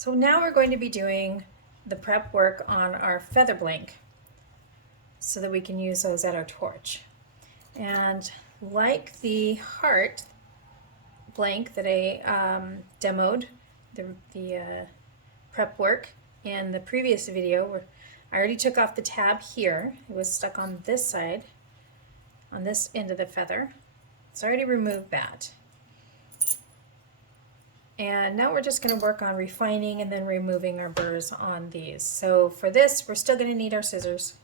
So now we're going to be doing the prep work on our feather blank so that we can use those at our torch. And like the heart blank that I demoed, the prep work in the previous video, where I already took off the tab here. It was stuck on this side, on this end of the feather. So I already removed that. And now we're just going to work on refining and then removing our burrs on these. So for this, we're still going to need our scissors.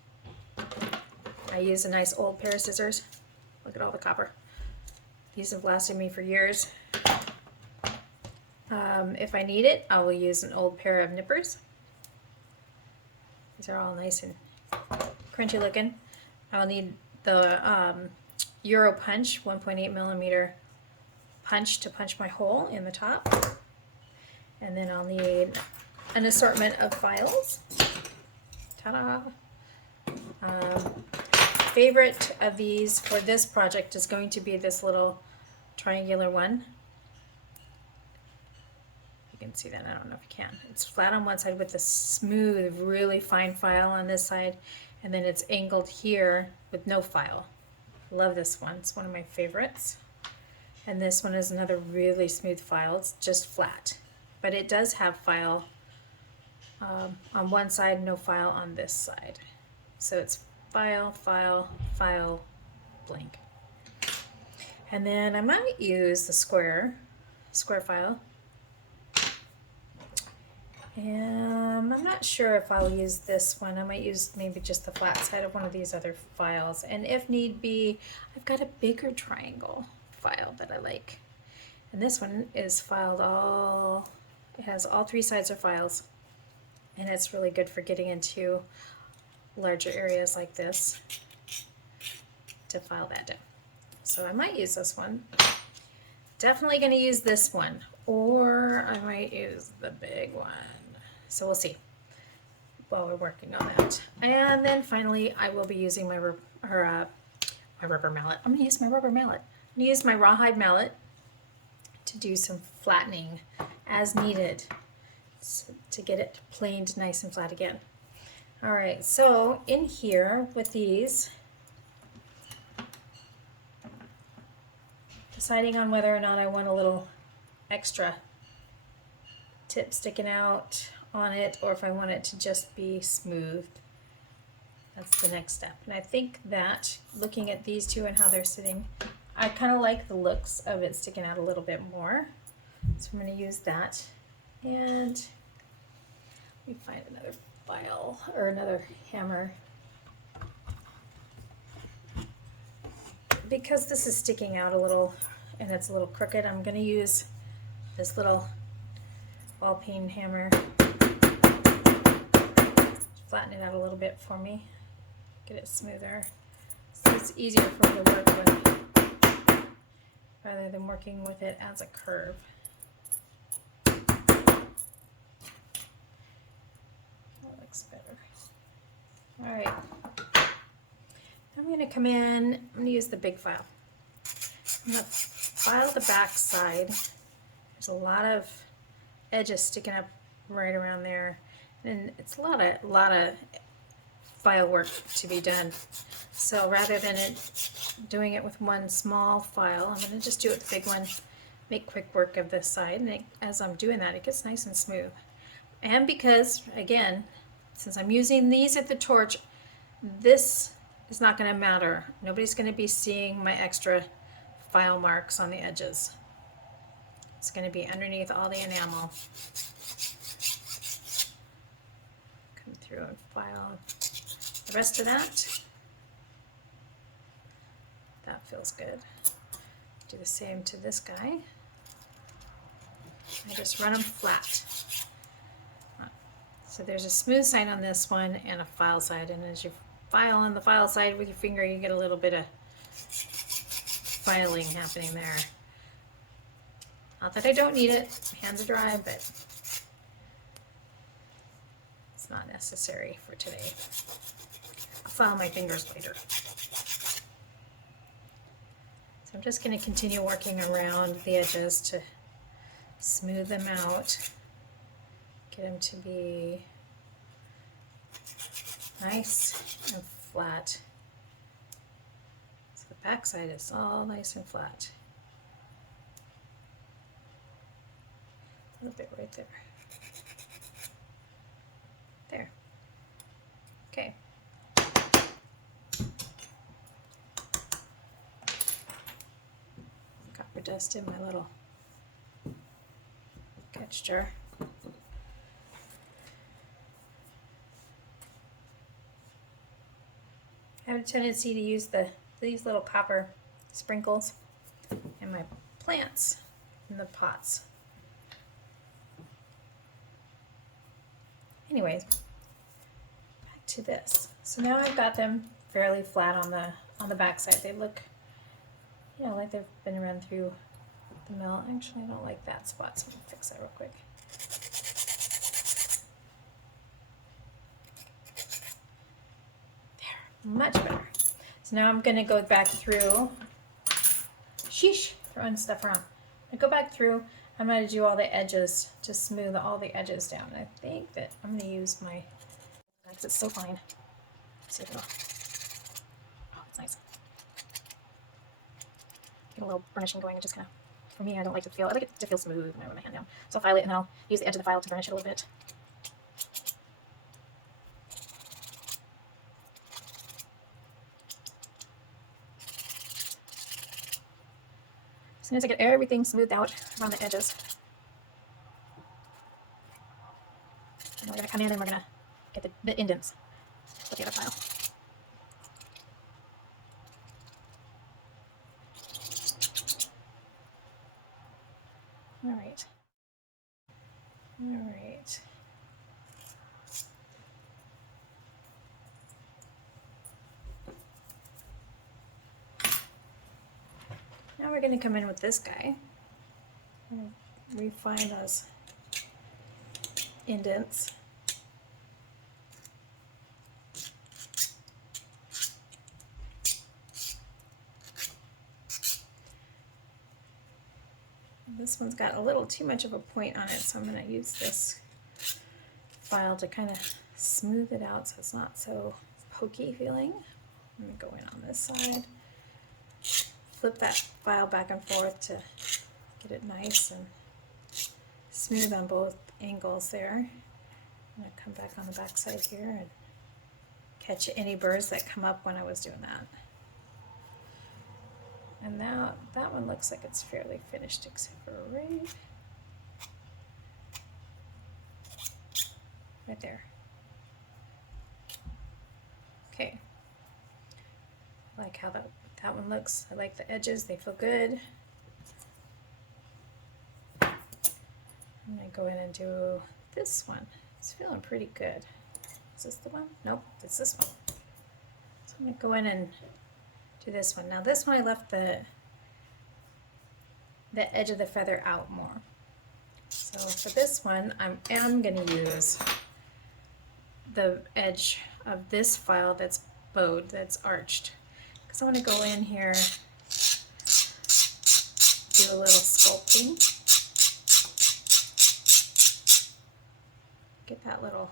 I use a nice old pair of scissors. Look at all the copper. These have lasted me for years. If I need it, I will use an old pair of nippers. These are all nice and crunchy looking. I'll need the Euro punch, 1.8 millimeter punch to punch my hole in the top. And then I'll need an assortment of files. Ta-da! Favorite of these for this project is going to be this little triangular one. You can see that, I don't know if you can. It's flat on one side with a smooth, really fine file on this side, and then it's angled here with no file. Love this one, it's one of my favorites. And this one is another really smooth file, it's just flat. But it does have file on one side, no file on this side. So it's file, file, file, blank. And then I might use the square file. And I'm not sure if I'll use this one. I might use maybe just the flat side of one of these other files. And if need be, I've got a bigger triangle file that I like. And this one is filed it has all three sides are files. And it's really good for getting into larger areas like this to file that down. So I might use this one. Definitely going to use this one, or I might use the big one. So we'll see while we're working on that. And then finally, I will be using my rubber mallet. I'm going to use my rubber mallet. I'm going to use my rawhide mallet to do some flattening as needed to get it planed nice and flat again. All right, so in here with these, deciding on whether or not I want a little extra tip sticking out on it, or if I want it to just be smooth. That's the next step. And I think that looking at these two and how they're sitting, I kind of like the looks of it sticking out a little bit more. So I'm going to use that. And let me find another file or another hammer. Because this is sticking out a little and it's a little crooked, I'm going to use this little ball peen hammer. Flatten it out a little bit for me, get it smoother, so it's easier for me to work with rather than working with it as a curve. That looks better. All right, I'm going to come in, I'm going to use the big file. I'm going to file the back side. There's a lot of edges sticking up right around there, and it's a lot of file work to be done. So rather than doing it with one small file, I'm going to just do it with the big one, make quick work of this side, and as I'm doing that, it gets nice and smooth. And because, again, since I'm using these at the torch, this is not going to matter. Nobody's going to be seeing my extra file marks on the edges. It's going to be underneath all the enamel. Come through and file the rest of that. That feels good. Do the same to this guy. I just run them flat. So there's a smooth side on this one and a file side, and as you file on the file side with your finger, you get a little bit of filing happening there. Not that I don't need it, my hands are dry, but it's not necessary for today. I'll file my fingers later. So I'm just going to continue working around the edges to smooth them out. Get them to be nice and flat. So the back side is all nice and flat. A little bit right there. There. Okay. Copper dust in my little catch jar. I have a tendency to use these little copper sprinkles in my plants in the pots. Anyways, back to this. So now I've got them fairly flat on the back side. They look, you know, like they've been run through the mill. Actually, I don't like that spot, so I'm gonna fix that real quick. There, much better. So now I'm gonna go back through. Sheesh, throwing stuff around. I go back through. I'm going to do all the edges, just smooth all the edges down. I think that I'm going to use my, because it's so fine. Let's see if it'll, oh, it's nice. Get a little burnishing going. It just kind of, for me, I don't like to feel, I like it to feel smooth when I run my hand down. So I'll file it and then I'll use the edge of the file to burnish it a little bit. As soon as I get everything smoothed out around the edges, and we're going to come in and we're going to get the indents with the other file. All right. All right. Now we're going to come in with this guy. Refine those indents. This one's got a little too much of a point on it, so I'm going to use this file to kind of smooth it out so it's not so pokey feeling. I'm going to go in on this side. Flip that file back and forth to get it nice and smooth on both angles there. I'm going to come back on the back side here and catch any burrs that come up when I was doing that. And now that one looks like it's fairly finished except for right there. Okay. I like how that one looks. I like the edges, they feel good. I'm gonna go in and do this one. It's feeling pretty good. Is this the one? Nope, it's this one. So I'm gonna go in and do this one. Now this one I left the edge of the feather out more. So for this one, I am gonna use the edge of this file that's bowed, that's arched. So I want to go in here, do a little sculpting, get that little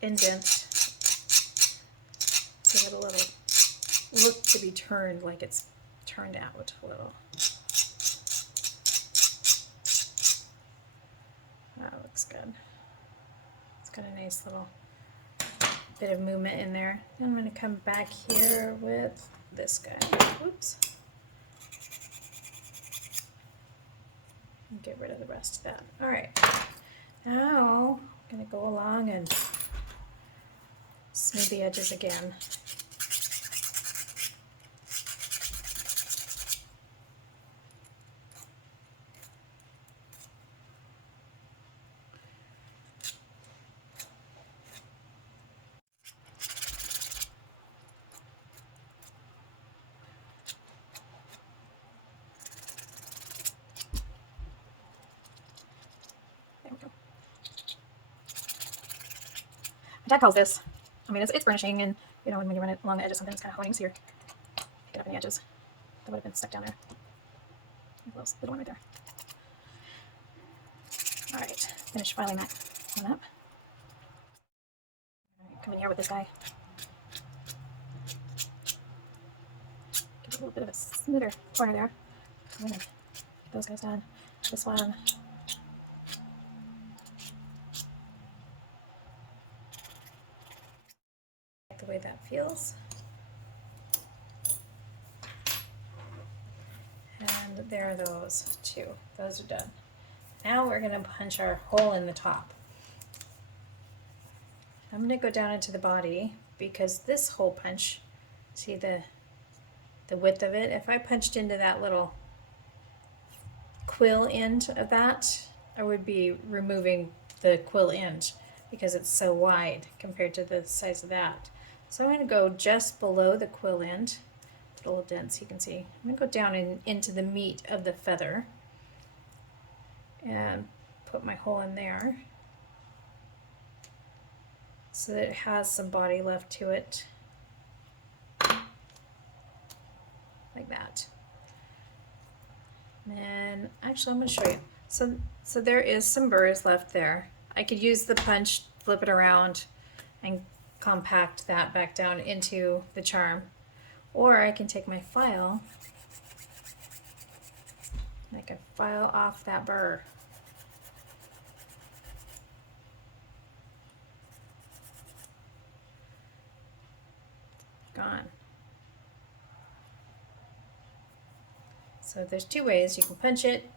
indent, give it a little look to be turned, like it's turned out a little. That looks good. It's got a nice little bit of movement in there. Then I'm going to come back here with this guy. Oops. And get rid of the rest of that. All right. Now I'm going to go along and smooth the edges again. My dad calls this, I mean, it's burnishing, and you know, when you run it along the edges, sometimes it's kind of holding, so you're get up in the edges. That would have been stuck down there. Little one right there. All right, finish filing that one up. All right, come in here with this guy. Get a little bit of a smoother corner there. I'm gonna get those guys done. This one. Like the way that feels. And there are those two. Those are done. Now we're gonna punch our hole in the top. I'm gonna go down into the body because this hole punch, see the width of it? If I punched into that little quill end of that, I would be removing the quill end because it's so wide compared to the size of that. So I'm going to go just below the quill end, put a little dent so you can see. I'm going to go down into the meat of the feather and put my hole in there so that it has some body left to it, like that. And actually I'm going to show you. So there is some burrs left there. I could use the punch, flip it around, and compact that back down into the charm. Or I can take my file, and I can file off that burr. Gone. So there's two ways. You can punch it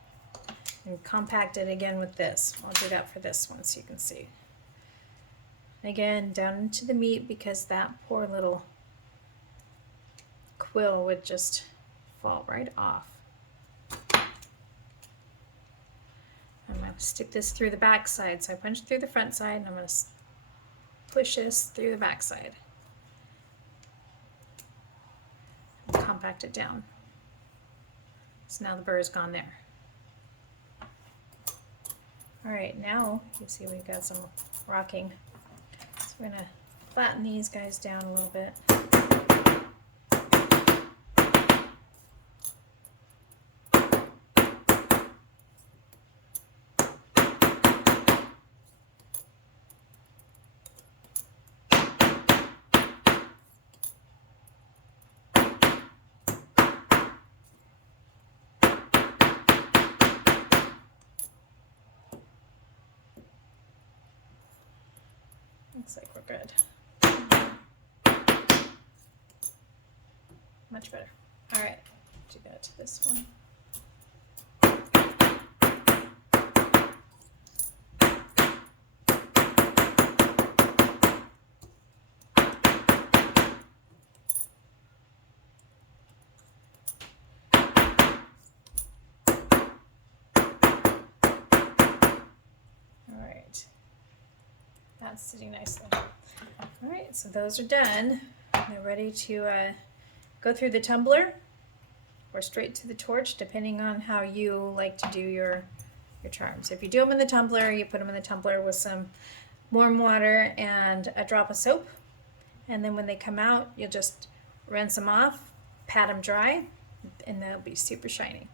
and compact it again with this. I'll do that for this one so you can see. Again, down into the meat because that poor little quill would just fall right off. I'm going to stick this through the back side. So I punched through the front side and I'm going to push this through the back side. And compact it down. So now the burr is gone there. All right, now you see we've got some rocking. So we're gonna flatten these guys down a little bit. Looks like we're good. Much better. All right, do that to this one. All right. That's sitting nicely. All right, so those are done. They're ready to go through the tumbler or straight to the torch, depending on how you like to do your charms. If you do them in the tumbler, you put them in the tumbler with some warm water and a drop of soap. And then when they come out, you'll just rinse them off, pat them dry, and they'll be super shiny.